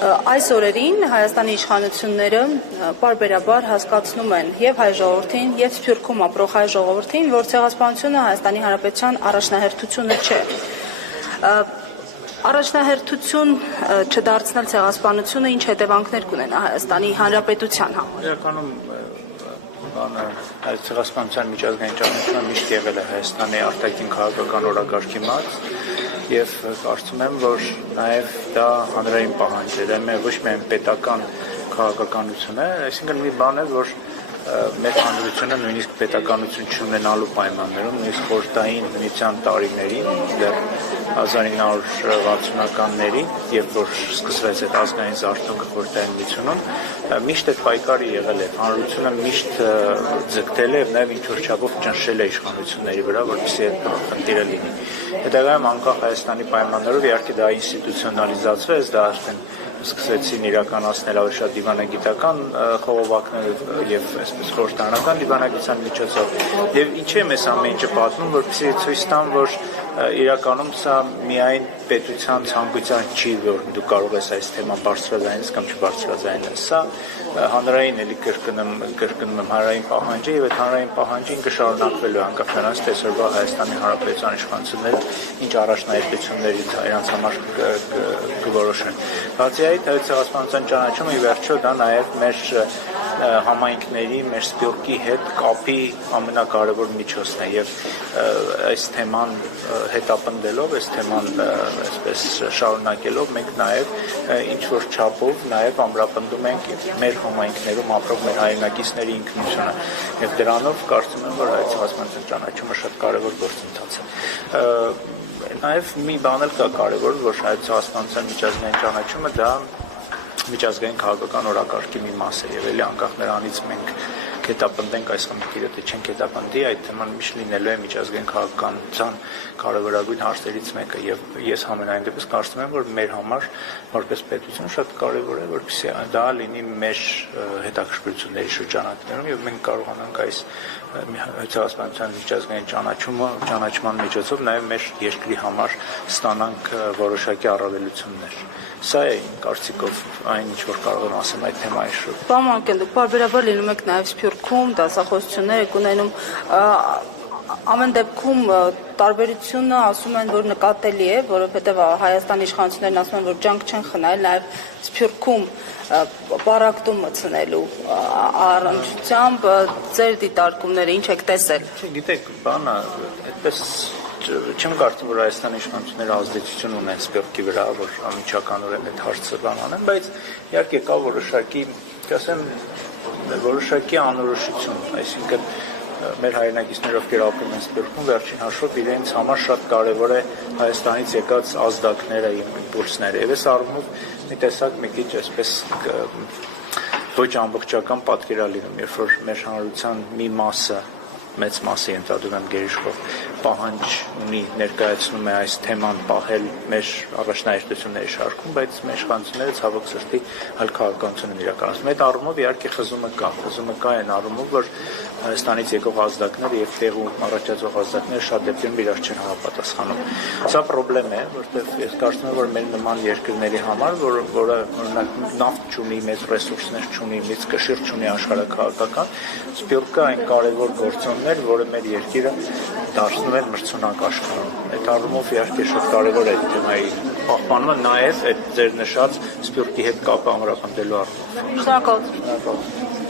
Այս օրերին Հայաստանի իշխանությունները պարբերաբար հասկացնում են եւ հայ ժողովրդին, եւ Սփյուռքում ապրող հայ ժողովրդին, որ ցեղասպանությունը Հայաստանի Հանրապետության առաջնահերթությունը չէ։ Առաջնահերթություն չդարձնել ցեղասպանությունը ինչ հետևանքներ կունենա Հայաստանի Հանրապետության համար։ Իրականում այս ցեղասպանության միջազգային ճանաչումը միշտ եղել է Հայաստանի արտաքին քաղաքական օրակարգի մաս եւ կարծում եմ, որ նաեւ դա հանրային պահանջ է, դա ոչ միայն պետական քաղաքականություն է, այսինքն մի բան է, որ մեր հանրությունը նույնիսկ պետականություն չունենալու պայմաններում, նույնիսկ խորհրդային միության տարիներին, դեռ 1960-ականների, երբ որ սկսվեց այդ ազգային զարթոնքը խորհրդային միությունում, միշտ այդ պայքարը եղել է, հանրությունը միշտ ձգտել է եւ նաեւ ինչ-որ չափով ճնշել է իշխանությունների վրա, որպեսզի այդ խնդիրը լինի։ Հետագայում անկախ Հայաստանի պայմաններով իհարկե դա ինստիտուցիոնալիզացվեց, դա արդեն սկսեցին իրականացնել ավելի շատ դիվանագիտական խողովակներ եւ այսպես խորհրդարանական դիվանագիտության միջոցով։ Եվ ինչ է մեզ ամեն ինչը պատմում, որպեսզի ցույց տան, որ իրականում սա միայն պետության ցանկության չի, որ դու կարող ես այս թեման բարձրաձայնես կամ չբարձրաձայնես։ Սա հանրային էլի կրկնում եմ հանրային պահանջ է եւ այդ հանրային պահանջին կշարունակվելու անկախ նրանից թե այսօրվա Հայաստանի Հանրապետության իշխանությունները ինչ առաջնահերթությունների իրենց համար կորոշեն։ Բացի այդ, ցեղասպանության ճանաչումը ի վերջո դա նաեւ մեր համայնքների, մեր Սփյուռքի հետ կապի ամենակարևոր միջոցն է եւ այս թեման հետապնդելով, այս թեման այսպես շարունակելով մենք նաեւ ինչ որ չափով նաեւ ամրապնդում ենք մեր համայնքներում ապրող մեր հայրենակիցների ինքնությունը եւ դրանով կարծում եմ, որ այդ ցեղասպանության ճանաչումը շատ կարևոր գործընթաց է։ Նաեւ մի բան էլ կա կարևոր, որ այդ ցեղասպանության միջազգային ճանաչումը դա միջազգային քաղաքական օրակարգի մի մաս է եւ էլի անկախ նրանից մենք կհետապնդենք այս խնդիրը, թե չենք հետապնդի, այդ թեման միշտ լինելու է միջազգային քաղաքականության կարևորագույն հարցերից մեկը եւ ես համենայն դեպս կարծում եմ, որ մեր համար որպես պետություն շատ կարևոր է, որպեսզի դա լինի մեր հետաքրքրությունների շրջանակներում եւ մենք կարողանանք այս ցեղասպանության միջազգային ճանաչման միջոցով նաեւ մեր երկրի համար ստանանք որոշակի առավելություններ։ Սա է կարծիքով այն ինչ որ կարող եմ ասեմ այդ թեմայի շուրջ։ Պարոն Մարկյան, դուք պարբերաբար լինում եք նաև Սփյուռքում, դասախոսություններ եք ունենում, ամեն դեպքում տարբերությունը ասում են, որ նկատելի է, որովհետև Հայաստանի իշխանություններն ասում են, որ ջանք չեն խնայել նաև Սփյուռքում պարակտում մտցնելու առնչությամբ ձեր դիտարկումները ինչ եք տեսել։ Գիտեք, բանը այդպես չեմ կարծում, որ Հայաստանի իշխանությունները ազդեցություն ունեն Սփյուռքի վրա, որ անմիջականորեն այդ հարցը բանանեն, բայց իհարկե կա որոշակի անորոշություն, այսինքն մեր հայրենակիցները, ովքեր ապրում են Սփյուռքում, վերջին հաշվով իրենց համար շատ կարևոր է Հայաստանից եկած ազդակները, իմպուլսները, եւ այս առումով մի տեսակ մի քիչ այսպես ոչ ամբողջական պատկեր է լինում, երբ որ մեր հանրության մի մասը մեծ մասի ընդհանուր եմ գերիշխող պահանջ ունի ներկայացնում է այս թեման պահել մեր առաջնահերթությունների շարքում, բայց մեր իշխանությունները ցավոք սրտի այլ քաղաքականություն են իրականացնում։ Այդ առումով իհարկե խզումը կա այն առումով, որ Հայաստանից եկող ազդակները եւ տեղում առաջացող ազդակները շատ դեպքերում իրար չեն համապատասխանում։ Սա խնդրեմ է, որտեղ ես կարծում եմ, որ մեր նման երկրների համար, որը օրինակ նավթ չունի, մեծ ռեսուրսներ չունի, մեծ կշիռ չունի աշխարհաքաղաքական, Սփյուռքը այն կարևոր գործոններ, որը մեր երկիրը դարձնում է մրցունակ աշխարհում։ Այդ առումով իհարկե շատ կարևոր է թեմայի պահպանումը, նաեւ այդ ձեր նշած Սփյուռքի հետ կապը ամրապնդելու առումով։ Շնորհակալություն։